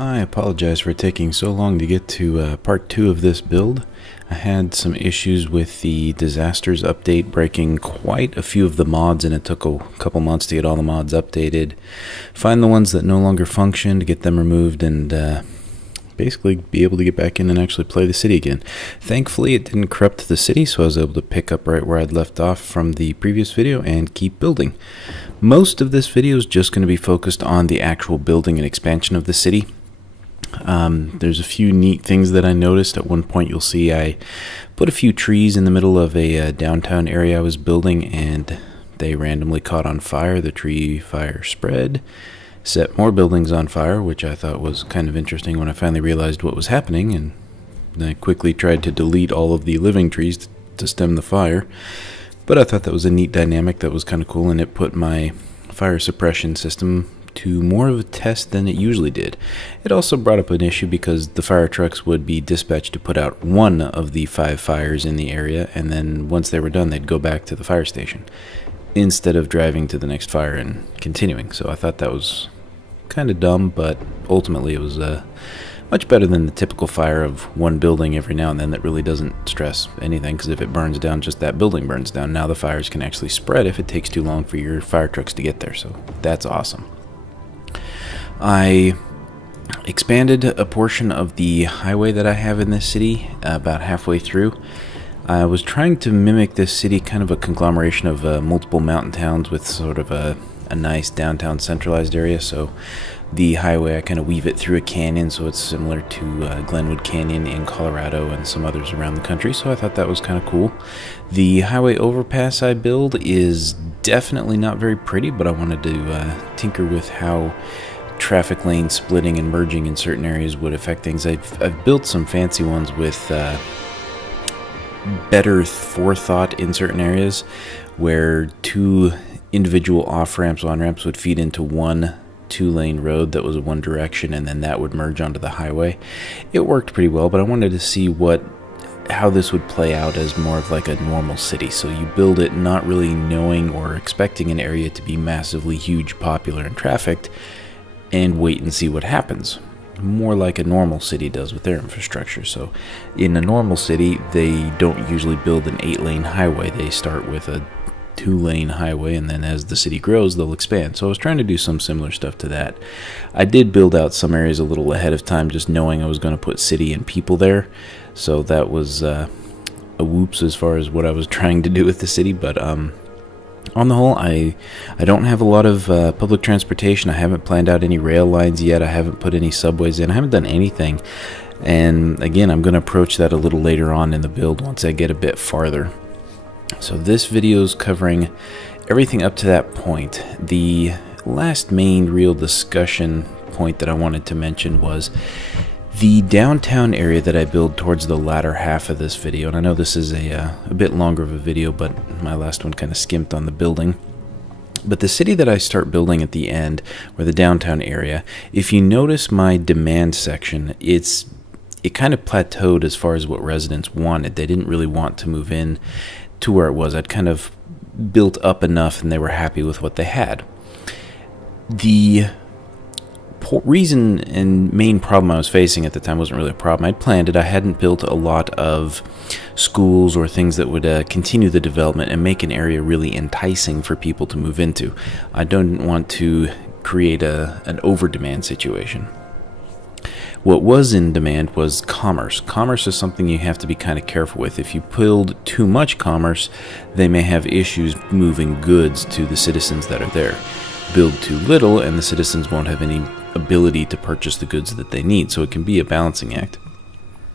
I apologize for taking so long to get to part 2 of this build. I had some issues with the disasters update breaking quite a few of the mods, and it took a couple months to get all the mods updated, find the ones that no longer function, to get them removed, and basically be able to get back in and actually play the city again. Thankfully, it didn't corrupt the city, so I was able to pick up right where I'd left off from the previous video and keep building. Most of this video is just going to be focused on the actual building and expansion of the city. There's a few neat things that I noticed. At one point you'll see I put a few trees in the middle of a downtown area I was building, and they randomly caught on fire. The tree fire spread, set more buildings on fire, which I thought was kind of interesting when I finally realized what was happening, and I quickly tried to delete all of the living trees to stem the fire. But I thought that was a neat dynamic that was kind of cool, and it put my fire suppression system to more of a test than it usually did. It also brought up an issue because the fire trucks would be dispatched to put out one of the 5 fires in the area, and then once they were done they'd go back to the fire station instead of driving to the next fire and continuing. So I thought that was kind of dumb, but ultimately it was much better than the typical fire of one building every now and then that really doesn't stress anything, because if it burns down, just that building burns down. Now the fires can actually spread if it takes too long for your fire trucks to get there, so that's awesome. I expanded a portion of the highway that I have in this city about halfway through. I was trying to mimic this city, kind of a conglomeration of multiple mountain towns with sort of a nice downtown centralized area. So the highway, I kind of weave it through a canyon, so it's similar to Glenwood Canyon in Colorado and some others around the country, so I thought that was kind of cool. The highway overpass I build is definitely not very pretty, but I wanted to tinker with how traffic lane splitting and merging in certain areas would affect things. I've built some fancy ones with better forethought in certain areas, where 2 individual off-ramps, on-ramps would feed into one 2-lane road that was one direction, and then that would merge onto the highway. It worked pretty well, but I wanted to see how this would play out as more of like a normal city. So you build it not really knowing or expecting an area to be massively huge, popular, and trafficked, and wait and see what happens, more like a normal city does with their infrastructure. So in a normal city, they don't usually build an 8-lane highway. They start with a 2-lane highway, and then as the city grows, they'll expand. So I was trying to do some similar stuff to that. I did build out some areas a little ahead of time, just knowing I was going to put city and people there. So that was a whoops as far as what I was trying to do with the city. But on the whole, I don't have a lot of public transportation. I haven't planned out any rail lines yet. I haven't put any subways in. I haven't done anything. And again, I'm going to approach that a little later on in the build once I get a bit farther. So this video is covering everything up to that point. The last main real discussion point that I wanted to mention was the downtown area that I build towards the latter half of this video. And I know this is a bit longer of a video, but my last one kind of skimped on the building. But the city that I start building at the end, or the downtown area, if you notice my demand section, it kind of plateaued as far as what residents wanted. They didn't really want to move in to where it was. I'd kind of built up enough and they were happy with what they had. The reason and main problem I was facing at the time wasn't really a problem. I'd planned it. I hadn't built a lot of schools or things that would continue the development and make an area really enticing for people to move into. I don't want to create an over-demand situation. What was in demand was commerce. Commerce is something you have to be kind of careful with. If you build too much commerce, they may have issues moving goods to the citizens that are there. Build too little, and the citizens won't have any ability to purchase the goods that they need, so it can be a balancing act.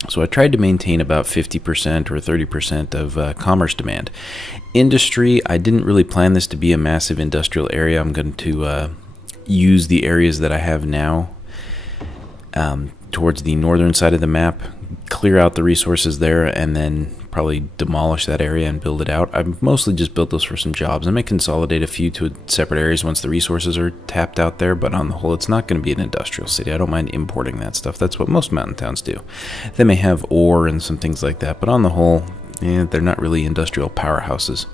So I tried to maintain about 50% or 30% of commerce demand. Industry, I didn't really plan this to be a massive industrial area. I'm going to use the areas that I have now towards the northern side of the map, clear out the resources there, and then probably demolish that area and build it out. I've mostly just built those for some jobs. I may consolidate a few to separate areas once the resources are tapped out there, but on the whole, it's not going to be an industrial city. I don't mind importing that stuff. That's what most mountain towns do. They may have ore and some things like that, but on the whole, they're not really industrial powerhouses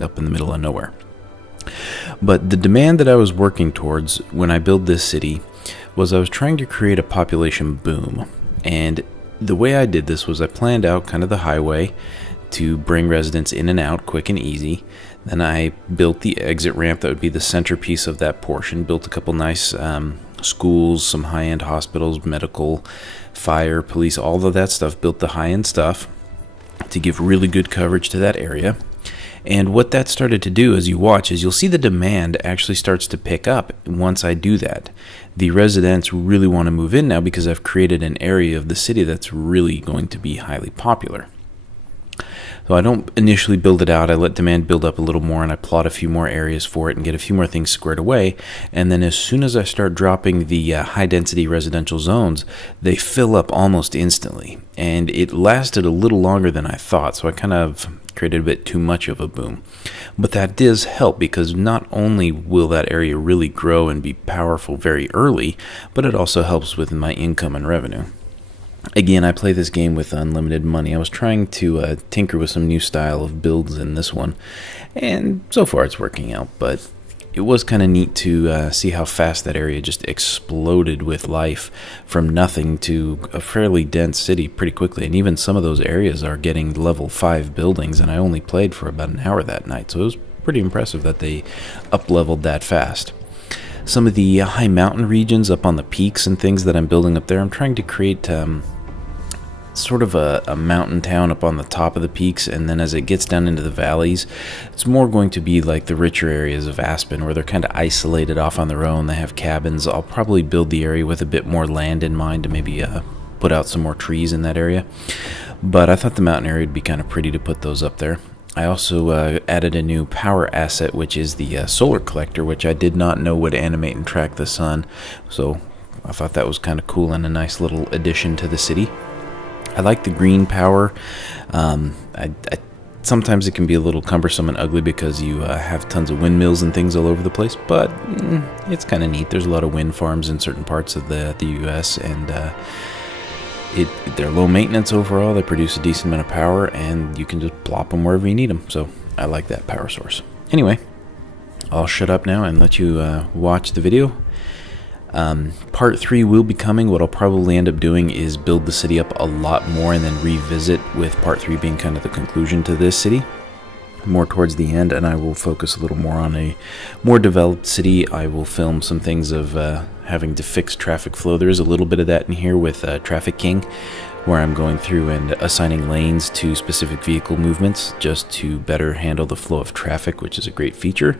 up in the middle of nowhere. But the demand that I was working towards when I built this city was I was trying to create a population boom. And the way I did this was I planned out kind of the highway to bring residents in and out quick and easy. Then I built the exit ramp that would be the centerpiece of that portion, built a couple nice schools, some high-end hospitals, medical, fire, police, all of that stuff, built the high-end stuff to give really good coverage to that area. And what that started to do as you watch is you'll see the demand actually starts to pick up once I do that. The residents really want to move in now because I've created an area of the city that's really going to be highly popular. So I don't initially build it out. I let demand build up a little more, and I plot a few more areas for it and get a few more things squared away. And then as soon as I start dropping the high-density residential zones, they fill up almost instantly. And it lasted a little longer than I thought, so I kind of created a bit too much of a boom. But that does help because not only will that area really grow and be powerful very early, but it also helps with my income and revenue. Again, I play this game with unlimited money. I was trying to tinker with some new style of builds in this one, and so far it's working out, but it was kind of neat to see how fast that area just exploded with life from nothing to a fairly dense city pretty quickly. And even some of those areas are getting level 5 buildings, and I only played for about an hour that night, so it was pretty impressive that they up-leveled that fast. Some of the high mountain regions up on the peaks and things that I'm building up there, I'm trying to create sort of a mountain town up on the top of the peaks, and then as it gets down into the valleys, it's more going to be like the richer areas of Aspen where they're kind of isolated off on their own. They have cabins. I'll probably build the area with a bit more land in mind to maybe put out some more trees in that area, but I thought the mountain area would be kind of pretty to put those up there. I also added a new power asset, which is the solar collector, which I did not know would animate and track the sun, so I thought that was kind of cool and a nice little addition to the city. I like the green power. Sometimes it can be a little cumbersome and ugly because you have tons of windmills and things all over the place, but it's kind of neat. There's a lot of wind farms in certain parts of the U.S., and they're low maintenance overall. They produce a decent amount of power, and you can just plop them wherever you need them, so I like that power source. Anyway, I'll shut up now and let you watch the video. Part 3 will be coming. What I'll probably end up doing is build the city up a lot more and then revisit, with part 3 being kind of the conclusion to this city more towards the end, and I will focus a little more on a more developed city. I will film some things of having to fix traffic flow. There is a little bit of that in here with Traffic King, where I'm going through and assigning lanes to specific vehicle movements just to better handle the flow of traffic, which is a great feature.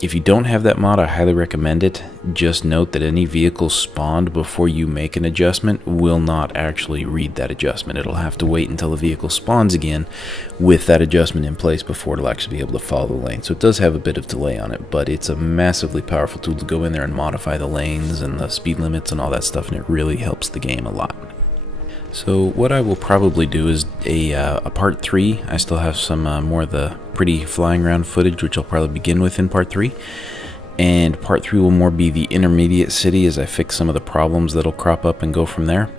If you don't have that mod, I highly recommend it. Just note that any vehicle spawned before you make an adjustment will not actually read that adjustment. It'll have to wait until the vehicle spawns again with that adjustment in place before it'll actually be able to follow the lane. So it does have a bit of delay on it, but it's a massively powerful tool to go in there and modify the lanes and the speed limits and all that stuff, and it really helps the game a lot. So what I will probably do is a part 3. I still have some more of the pretty flying around footage, which I'll probably begin with in part 3. And part 3 will more be the intermediate city as I fix some of the problems that'll crop up and go from there.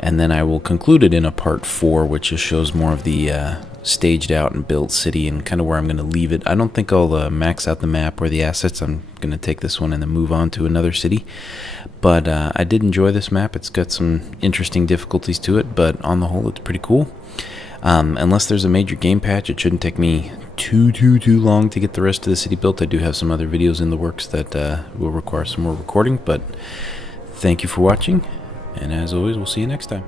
And then I will conclude it in a part 4, which just shows more of the staged out and built city and kind of where I'm going to leave it. I don't think I'll max out the map or the assets. I'm going to take this one and then move on to another city. But I did enjoy this map. It's got some interesting difficulties to it, but on the whole, it's pretty cool. Unless there's a major game patch, it shouldn't take me too long to get the rest of the city built. I do have some other videos in the works that will require some more recording, but thank you for watching, and as always, we'll see you next time.